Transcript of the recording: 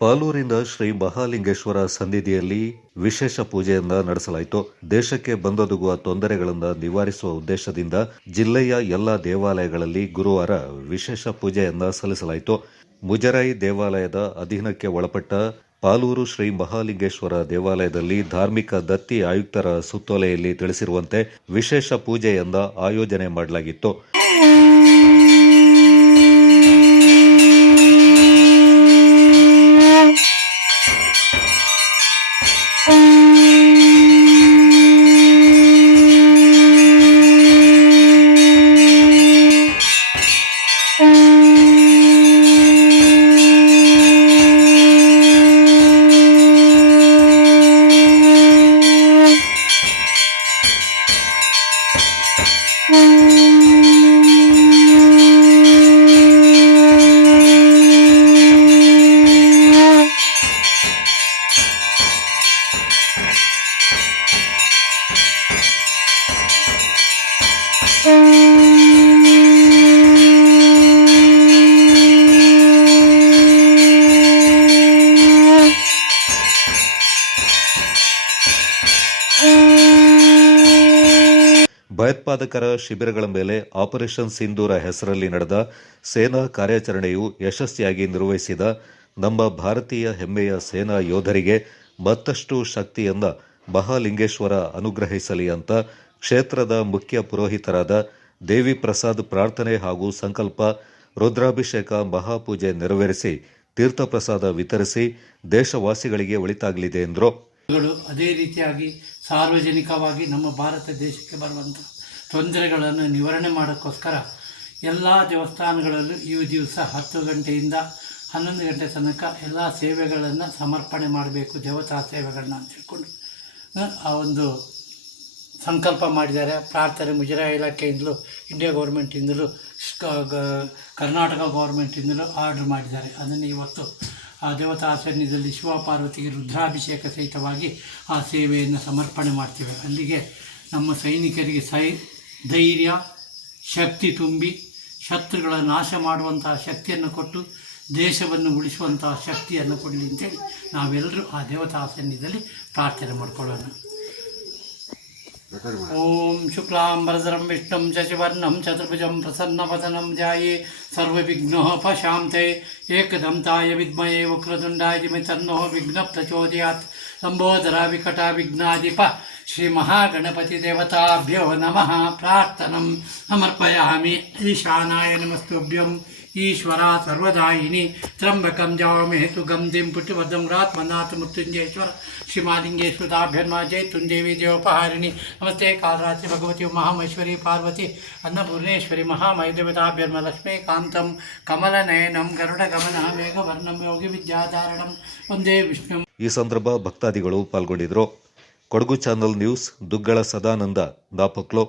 ಪಾಲೂರಿನ ಶ್ರೀ ಮಹಾಲಿಂಗೇಶ್ವರ ಸನ್ನಿಧಿಯಲ್ಲಿ ವಿಶೇಷ ಪೂಜೆಯನ್ನ ನಡೆಸಲಾಯಿತು. ದೇಶಕ್ಕೆ ಬಂದೊದಗುವ ತೊಂದರೆಗಳನ್ನು ನಿವಾರಿಸುವ ಉದ್ದೇಶದಿಂದ ಜಿಲ್ಲೆಯ ಎಲ್ಲ ದೇವಾಲಯಗಳಲ್ಲಿ ಗುರುವಾರ ವಿಶೇಷ ಪೂಜೆಯನ್ನ ಸಲ್ಲಿಸಲಾಯಿತು. ಮುಜರಾಯಿ ದೇವಾಲಯದ ಅಧೀನಕ್ಕೆ ಒಳಪಟ್ಟ ಪಾಲೂರು ಶ್ರೀ ಮಹಾಲಿಂಗೇಶ್ವರ ದೇವಾಲಯದಲ್ಲಿ ಧಾರ್ಮಿಕ ದತ್ತಿ ಆಯುಕ್ತರ ಸುತ್ತೋಲೆಯಲ್ಲಿ ತಿಳಿಸಿರುವಂತೆ ವಿಶೇಷ ಪೂಜೆಯನ್ನ ಆಯೋಜನೆ ಮಾಡಲಾಗಿತ್ತು. ಭಯೋತ್ಪಾದಕರ ಶಿಬಿರಗಳ ಮೇಲೆ ಆಪರೇಷನ್ ಸಿಂಧೂರ ಹೆಸರಲ್ಲಿ ನಡೆದ ಸೇನಾ ಕಾರ್ಯಾಚರಣೆಯು ಯಶಸ್ವಿಯಾಗಿ ನಿರ್ವಹಿಸಿದ ನಮ್ಮ ಭಾರತೀಯ ಹೆಮ್ಮೆಯ ಸೇನಾ ಯೋಧರಿಗೆ ಮತ್ತಷ್ಟು ಶಕ್ತಿಯನ್ನ ಮಹಾಲಿಂಗೇಶ್ವರ ಅನುಗ್ರಹಿಸಲಿ ಅಂತ ಕ್ಷೇತ್ರದ ಮುಖ್ಯ ಪುರೋಹಿತರಾದ ದೇವಿ ಪ್ರಸಾದ್ ಪ್ರಾರ್ಥನೆ ಹಾಗೂ ಸಂಕಲ್ಪ ರುದ್ರಾಭಿಷೇಕ ಮಹಾಪೂಜೆ ನೆರವೇರಿಸಿ ತೀರ್ಥಪ್ರಸಾದ ವಿತರಿಸಿ ದೇಶವಾಸಿಗಳಿಗೆ ಒಳಿತಾಗಲಿದೆ ಎಂದರು. ಅದೇ ರೀತಿಯಾಗಿ ಸಾರ್ವಜನಿಕವಾಗಿ ನಮ್ಮ ಭಾರತ ದೇಶಕ್ಕೆ ಬರುವಂಥ ತೊಂದರೆಗಳನ್ನು ನಿವಾರಣೆ ಮಾಡೋಕ್ಕೋಸ್ಕರ ಎಲ್ಲ ದೇವಸ್ಥಾನಗಳಲ್ಲೂ ಈ ದಿವಸ 10 ಗಂಟೆಯಿಂದ 11 ಗಂಟೆ ತನಕ ಎಲ್ಲ ಸೇವೆಗಳನ್ನು ಸಮರ್ಪಣೆ ಮಾಡಬೇಕು, ದೇವತಾ ಸೇವೆಗಳನ್ನ ಅಂತ ಹೇಳ್ಕೊಂಡು ಆ ಒಂದು ಸಂಕಲ್ಪ ಮಾಡಿದ್ದಾರೆ. ಪ್ರಾರ್ಥನೆ ಮುಜರಾಯಿ ಇಲಾಖೆಯಿಂದಲೂ, ಇಂಡಿಯಾ ಗೌರ್ಮೆಂಟಿಂದಲೂ, ಕರ್ನಾಟಕ ಗೌರ್ಮೆಂಟಿಂದಲೂ ಆರ್ಡರ್ ಮಾಡಿದ್ದಾರೆ. ಅದನ್ನು ಇವತ್ತು ಆ ದೇವತಾ ಸನ್ನಿಧಿಯಲ್ಲಿ ಶಿವಪಾರ್ವತಿಗೆ ರುದ್ರಾಭಿಷೇಕ ಸಹಿತವಾಗಿ ಆ ಸೇವೆಯನ್ನು ಸಮರ್ಪಣೆ ಮಾಡ್ತೇವೆ. ಅಲ್ಲಿಗೆ ನಮ್ಮ ಸೈನಿಕರಿಗೆ ಧೈರ್ಯ ಶಕ್ತಿ ತುಂಬಿ ಶತ್ರುಗಳ ನಾಶ ಮಾಡುವಂತಹ ಶಕ್ತಿಯನ್ನು ಕೊಟ್ಟು ದೇಶವನ್ನು ಉಳಿಸುವಂತಹ ಶಕ್ತಿಯನ್ನು ಕೊಡಲಿ ಅಂತೇಳಿ ನಾವೆಲ್ಲರೂ ಆ ದೇವತಾ ಸನ್ನಿಧಿಯಲ್ಲಿ ಪ್ರಾರ್ಥನೆ ಮಾಡ್ಕೊಳ್ಳೋಣ. ಓಂ ಶುಕ್ಲಾಂಬರಧರಂ ವಿಷ್ಣುಂ ಶಶಿವರ್ಣಂ ಚತುರ್ಭುಜಂ ಪ್ರಸನ್ನವದನಂ ಧ್ಯಾಯೇ ಸರ್ವವಿಘ್ನೋಪಶಾಂತೆ ಏಕದಂತಾಯ ವಿದ್ಮಹೇ ವಕ್ರತುಂಡಾಯ ಧೀಮಹಿ ತನ್ನೋ ವಿಘ್ನಃ ಪ್ರಚೋದಯಾತ್. ಲಂಬೋದರ ವಿಕಟ ವಿಘ್ನಾಧಿಪ ಶ್ರೀ ಮಹಾಗಣಪತಿ ದೇವತಾಭ್ಯೋ ನಮಃ. ಪ್ರಾರ್ಥನಂ ಸಮರ್ಪಯಾಮಿ. ಈಶಾನಾಯ ನಮಸ್ತುಭ್ಯಂ. ಈಶ್ವರ ಸರ್ವದಾಯಿನಿ ತ್ರ್ಯಂಬಕಂ ಜವಾಮಹೇ ಸುಗಂ ದಿಂ ಪುಷ್ಟಿವರ್ಧಂ ರಾತ್ಮನಾಥ ಮೃತ್ಯುಂಜಯೇಶ್ವರ ಶ್ರೀಮಾಲಿಂಗೇಶ್ವರಾಭ್ಯನ್ಮಾ ಜೈತುಂದೇವಿ ದೇವೋಪಹಾರಿಣಿ. ನಮಸ್ತೆ ಕಾಲರಾತ್ರಿ ಭಗವತಿ ಮಹಾಮೈಶ್ವರಿ ಪಾರ್ವತಿ ಅನ್ನಪೂರ್ಣೇಶ್ವರಿ ಮಹಾಮೈದೇವತಾಭ್ಯನ್ಮ ಲಕ್ಷ್ಮೀಕಾಂತಂ ಕಮಲನಯನಂ ಗರುಡಗಮನ ಮೇಘವರ್ಣಂ ಯೋಗಿ ವಿದ್ಯಾಧಾರಣಂ ವಂದೇ ವಿಷ್ಣು. ಈ ಸಂದರ್ಭ ಭಕ್ತಾದಿಗಳು ಪಾಲ್ಗೊಂಡಿದ್ದರು. Kodagu channel news Duggala Sadananda Napoklu.